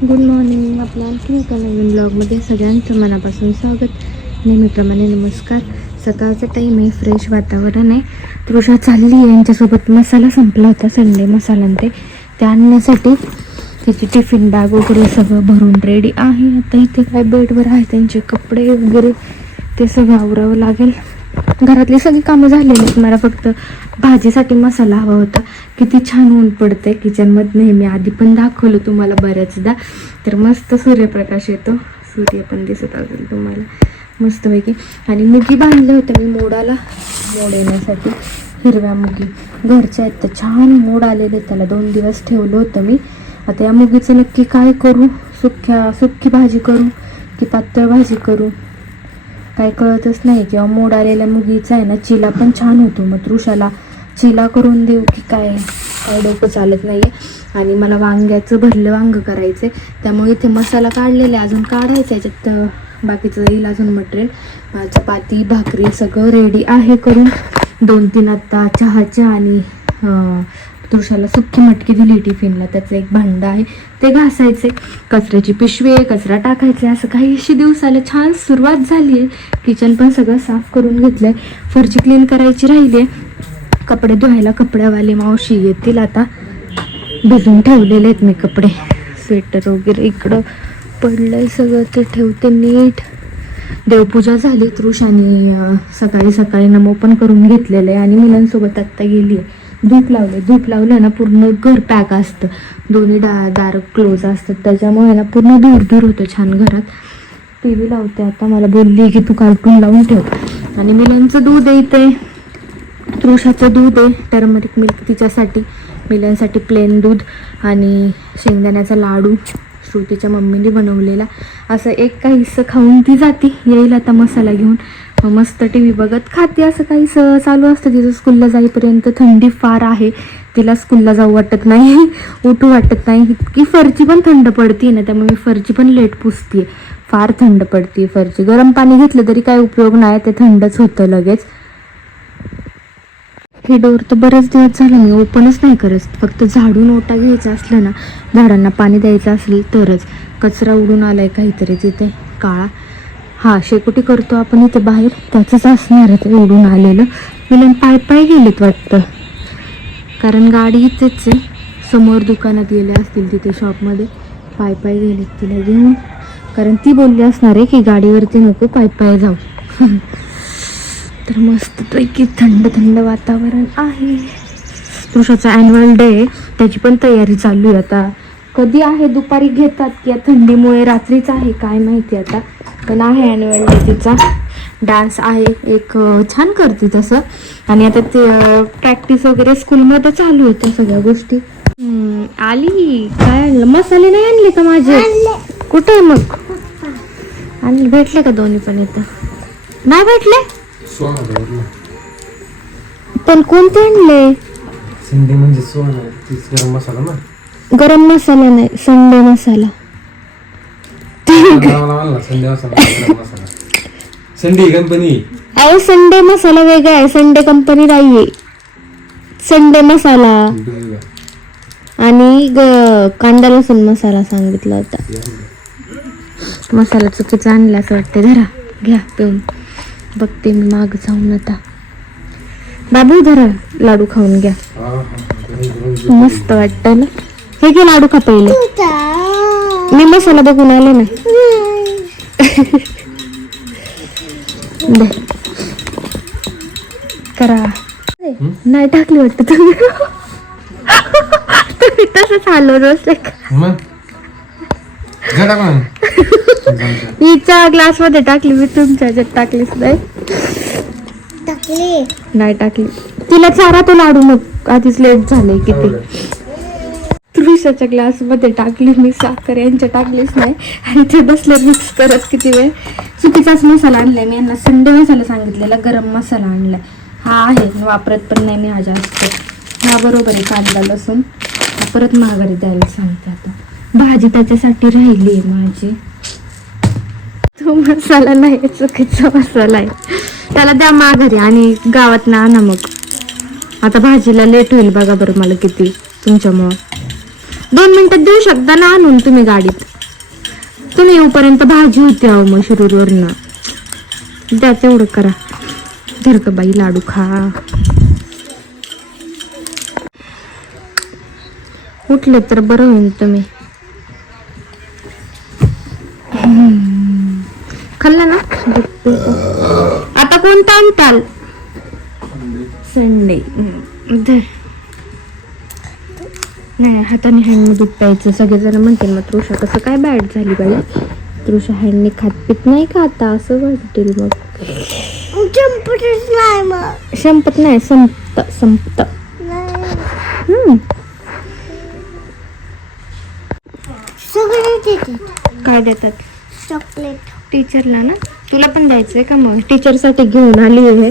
Good morning आपल्या आणखी एका नवीन ब्लॉगमध्ये सगळ्यांचं मनापासून स्वागत. नेहमीप्रमाणे नमस्कार. सकाळचा टाईम आहे फ्रेश वातावरण आहे. तृषा चालली आहे यांच्यासोबत मसाला संपला होता संडे मसाला ते आणण्यासाठी त्याची टिफिन बॅग वगैरे सगळं भरून रेडी आहे. आता इथे काय बेडवर आहे त्यांचे कपडे वगैरे ते सगळं आवरावं लागेल. घरातली सगळी कामं झालेली आहेत. मला फक्त भाजीसाठी मसाला हवा होता. किती छान ऊन पडते किचनमध्ये. नेहमी आधी पण दाखवलं तुम्हाला बऱ्याचदा. तर मस्त सूर्यप्रकाश येतो. सूर्य पण दिसत असेल तुम्हाला. मस्तपैकी. आणि मुगी बांधलं होतं मी मोडाला. मोड येण्यासाठी हिरव्या मुगी. घरच्या आहेत तर छान मोड आलेले त्याला दोन दिवस ठेवलं होतं मी. आता या मुगीचं नक्की काय करू? सुक्या सुक्की भाजी करू की पातळ भाजी करू? काय कळतच नाही. किंवा मोड आलेल्या मुगीचा आहे ना चिला पण छान होतो. मग तृषाला चिला करून देऊ की काय? काय डोकं चालत नाही आणि मला वांग्याचं भरलं वांग करायचं त्यामुळे इथे मसाला काढलेला आहे. अजून काढायचं याच्यात बाकीचं येईल अजून मटेरियल. चपाती भाकरी सगळं रेडी आहे करून. दोन तीन आत्ता चहाच्या आणि अं, सुक्की मटकी दिली टिफिनला त्याचं एक भांडं आहे. ते घासायचे. कचऱ्याची पिशवी आहे. कचरा टाकायचे असं काहीशी दिवसाला छान सुरुवात झाली आहे. किचन पण सगळं साफ करून घेतलंय. फरची क्लीन करायची राहिली आहे. कपडे धुवायला कपड्यावाले मावशी येतील आता. भिजून ठेवलेले आहेत मी कपडे. स्वेटर वगैरे इकडं पडलंय सगळं. ते ठेवते नीट. देवपूजा झाली. तृष आणि सकाळी सकाळी नमो पण करून घेतलेलं आहे. आणि मुलांसोबत आत्ता गेली आहे. धूप लावले धूप लावलं ना पूर्ण घर पॅक असतं. दोन्ही डा दार क्लोज असतात. त्याच्यामुळे ना पूर्ण दूर दूर होतं छान घरात. टी व्ही लावते आता. मला बोलली की तू कार्टून लावून ठेव. आणि मिलनचं दूध येते तृषाचं दूध आहे. टर्मरिक मिल्क तिच्यासाठी. मिलांसाठी प्लेन दूध आणि शेंगदाण्याचा लाडू श्रुतीच्या मम्मीने बनवलेला. असं एक काहीसं खाऊन ती जाती. येईल आता मसाला घेऊन. मस्त टी व्ही बघत खाते. असं काहीसं चालू असतं तिचं स्कूलला जाईपर्यंत. थंडी फार आहे. तिला स्कूलला जाऊ वाटत नाही. उठू वाटत नाही. इतकी फरची पण थंड पडते ना त्यामुळे मी फरची पण लेट पुसते फार थंड पडते फरची. गरम पाणी घेतलं तरी काय उपयोग नाही. ते थंडच होतं लगेच. हे डोर तर बरेच दिवस झालं मी ओपनच नाही करत. फक्त झाडून ओटा घ्यायचा असलं ना झाडांना पाणी द्यायचं असेल तरच. कचरा उडून आलाय काहीतरी तिथे काळा. हा शेकोटी करतो आपण इथे बाहेर. त्याचंच असणार आहे ते उडून आलेलं. विलन पाय पाय गेलेत वाटतं. कारण गाडी इथेच आहे. समोर दुकानात गेले असतील तिथे शॉपमध्ये. पाय पाय गेलेत तिला घेऊन. कारण ती बोलली असणार आहे की गाडीवरती नको पाय पाय जाऊ. तर मस्त पैकी थंड थंड वातावरण आहे. पुरुषाचा ॲन्युअल डे त्याची पण तयारी चालू आहे आता. कधी आहे दुपारी घेतात? की या थंडीमुळे रात्रीच आहे? काय माहिती आता. पण आहे ॲन्युअल डे तिचा. डान्स आहे. एक छान करते तसं. आणि आता ते प्रॅक्टिस वगैरे स्कूलमध्ये चालू होते सगळ्या गोष्टी. आली. काय आणलं? मसाले नाही आणले का माझे? कुठे आहे मग? आणि भेटले का दोन्ही पण इथं? नाही भेटले? पण कोणते आणले? सिंधी म्हणजे सोनं तीच गरम मसाला ना? गरम मसाला नाही संडे मसाला. मला म्हणला संधी मसाला गरम मसाला. संधी कंपनी अहो संडे मसाला वेगळा आहे संडे कंपनी नाहीये. संडे मसाला. आणि ग- कांदा लसूण मसाला सांगितला होता. मसाला चुकीचा आणला असं वाटते धरा घ्या पिऊन. बघते मी माग जाऊन आता. बाबू धरा लाडू खाऊन घ्या. मस्त वाटतं ना? हे घे लाडू खा पहिले? मी मसाला बघून आले ना. करा. नाही टाकली वाटतं तुम्ही. तुम्ही तसंच का? घ्या टाकून. हिच्या ग्लासमध्ये टाकली मी तुमच्या ह्याच्यात टाकलीच नाही. नाही टाकली. तिला चारा तो लाडू मग आधीच लेट झाले किती. मिक्सरच्या ग्लासमध्ये टाकली मी साखर यांच्या टाकलीच नाही. आणि ते बसले मिक्स करत किती वेळ. चुकीचाच मसाला आणलाय मी यांना संडे मसाला सांगितलेला गरम मसाला आणलाय. हा आहे वापरत पण नाही मी हा जास्त. हा बरोबर आहे कांदा लसूण. परत महागारी द्यायला सांगते आता. भाजी त्याच्यासाठी राहिली आहे माझी. तो मसाला नाही चुकीचा मसाला आहे. त्याला द्या माघारी आणि गावात ना आणा मग. आता भाजीला लेट होईल बघा बरं मला किती तुमच्यामुळं. दोन मिनिटात देऊ शकता ना आणून तुम्ही गाडीत? तुम्ही येऊपर्यंत भाजी होती अहो मग शिरूरवरनं. द्या तेवढं करा. धरक बाई लाडू खा. उठले तर बरं होईल तुम्ही. खाल्ला खाल्लं ना? आता कोणता आणताल संडे. धर. नाही हाताने हँडने दूध प्यायचं. सगळेजण म्हणतील मग तृषा कसं काय बॅड झाली बाई? तृषा हँडने खात पित नाही का आता? असं वाटेल मग. संपत नाही संपत संपत. हम्म. सगळे देतात काय देतात? चॉकलेट. टीचरला ना? तुला पण द्यायचंय का मग? टीचरसाठी घेऊन आली आहे.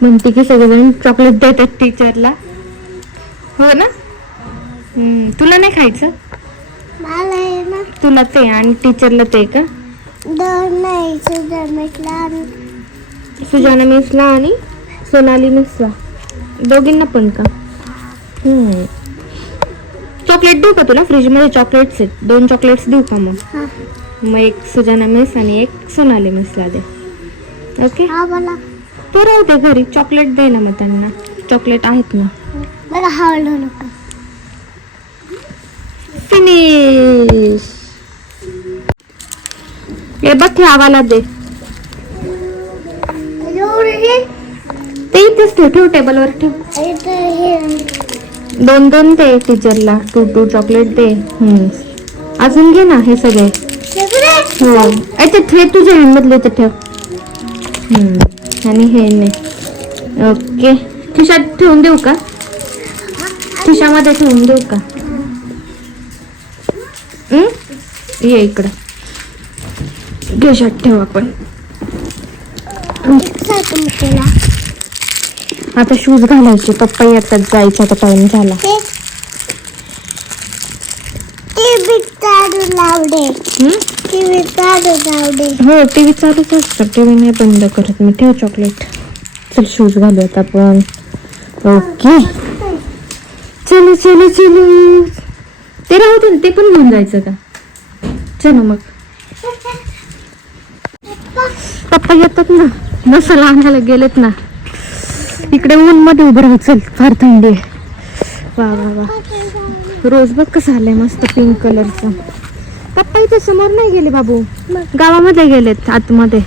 म्हणते की सगळेजण चॉकलेट देतात टीचरला. हो ना? हम्म, तुला नाही खायचं? मला आहे ना. तुला ते आणि टीचरला ते का? नाही सुजाना मिसला आणि सोनाली मिसला. दोघींना पण का? हम्म. चॉकलेट देऊ का तुला? फ्रीजमध्ये चॉकलेट्स आहेत. दोन चॉकलेट्स देऊ का मग? हा. मग एक सुजाना मिस आणि एक सोनाली मिसला दे. ओके? हा बोला. तू राहू दे घरी. चॉकलेट दे ना मग त्यांना. चॉकलेट आहेत ना. मला हवलं नको. फिनिश हे बघ आवाला दे ते इथेच ठेव ठेव टेबलवर ठेव दोन दोन दे टीचरला टू टू चॉकलेट दे. हम्म. अजून घे ना हे सगळे. हो. अच्छा हे तुझ्या हँडमधले तर ठेव. हम्म. आणि हे नाही ओके खिशात ठेवून देऊ का? खिशामध्ये ठेवून देऊ का? ये इकडं. खिशात ठेव आपण. आता शूज घालायचे. पप्पा येतात जायचा. आता टाइम झाला. टीव्ही? टीव्ही हो? टी व्ही चालूच असतं. टी व्ही नाही बंद करत. मी ठेव चॉकलेट चल शूज घालूयात आपण. ओके चलो चलो चलो. ते राहू दे ते पण घेऊन जायचं का चलो मग. पप्पा येतात ना. मसाला आणायला गेलेत ना. इकडे ऊन मध्ये उभं राहू चल फार थंडी आहे. वा वा वा. रोज बघ कसं आलंय मस्त पिंक कलरचं पप्पा इथे समोर नाही गेले बाबू. गावामध्ये गेलेत आतमध्ये.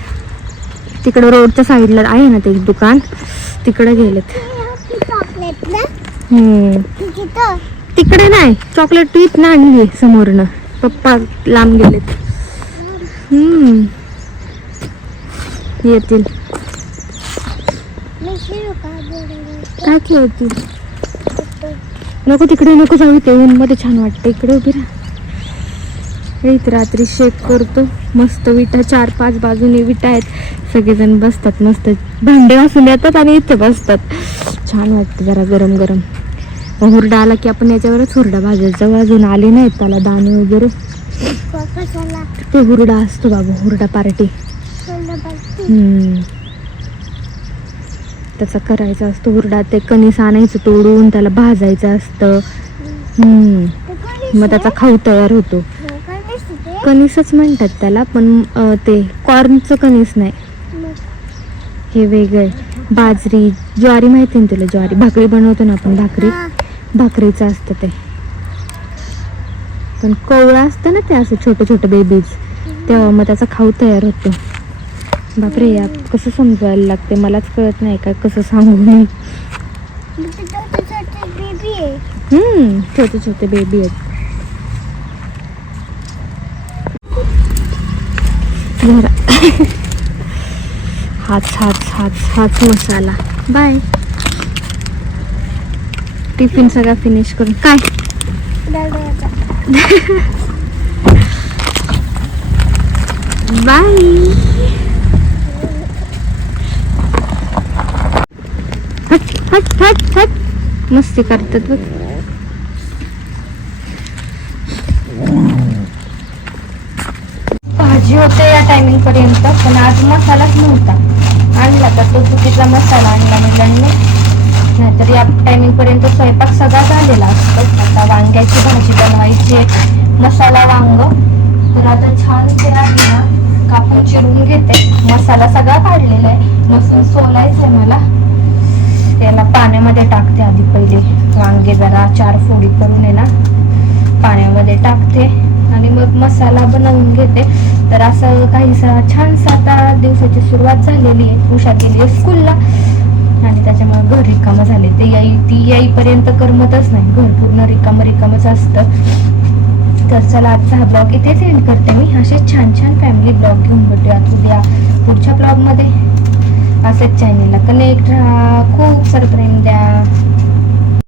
तिकडे रोडच्या साईडला आहे ना ते दुकान. तिकडे गेलेत. तिकडे नाही चॉकलेट तू इथं आणली समोरनं. पप्पा लांब गेलेत. हम्म. येतील. काय खेळतील? नको तिकडे नको जाऊ ते ऊन मध्ये छान वाटतं. इकडे उभी राहा. इथे रात्री शेक करतो. मस्त विटा चार पाच बाजूने विटा आहेत. सगळेजण बसतात मस्त. भांडे वासून येतात आणि इथे बसतात. छान वाटतं जरा गरम गरम हुरडा आला की आपण याच्यावरच हुरडा भाजायचा अजून आले नाहीत त्याला दाणे वगैरे. ते हुरडा असतो बाबा हुरडा पार्टी. हम्म. त्याचा करायचा असतो हुरडा. ते कणीस आणायचं तोडून त्याला भाजायचं असतं. हम्म. मग त्याचा खाऊ तयार होतो. कणीसच म्हणतात त्याला पण ते कॉर्नचं कणीस नाही. हे वेगळं बाजरी ज्वारी माहिती ना तुला? ज्वारी भाकरी बनवतो ना आपण भाकरी? भाकरीचं असतं ते. पण कोवळं असतं ना ते असं छोटे छोटे बेबीज तेव्हा मग त्याचा खाऊ तयार होतो. बापरे या कसं समजवायला लागते? मलाच कळत नाही का कसं सांगू मी? छोटे छोटे बेबी आहेत. जरा. हाच हाच हाच हाच मसाला. बाय टिफिन सगळा फिनिश करून. काय? बाय हट हट हट हट. मस्ती करतात बघ. भाजी होते या टायमिंग पर्यंत पण आज मसालाच नव्हता. आणला तर तो चुकीचा मसाला आणला मुलांनी. नाहीतर या टायमिंग पर्यंत स्वयंपाक सगळा झालेला असतो. आता वांग्याची भाजी बनवायची मसाला वांग. तर आता छान ते आहे ना कापून चिरून घेते. मसाला सगळा काढलेला आहे. लसूण सोलायचं आहे मला. त्याला पाण्यामध्ये टाकते आधी पहिले. वांगे जरा चार फोडी करून आहे ना पाण्यामध्ये टाकते. आणि मग मसाला बनवून घेते. तर असं काहीसा छानसा आता दिवसाची सुरुवात झालेली आहे. उषा गेली आहे स्कूलला आणि त्याच्यामुळे घर रिकामं झाले. ते याई ती याईपर्यंत करमतच नाही. घर पूर्ण रिकामं रिकामंच असतं. तर चला आजचा हा ब्लॉग इथेच एंड करते मी. असेच छान छान फॅमिली ब्लॉग घेऊन भेटूयात उद्या पुढच्या ब्लॉगमध्ये. असंच चॅनलला कनेक्ट राहा. खूप सारं प्रेम द्या.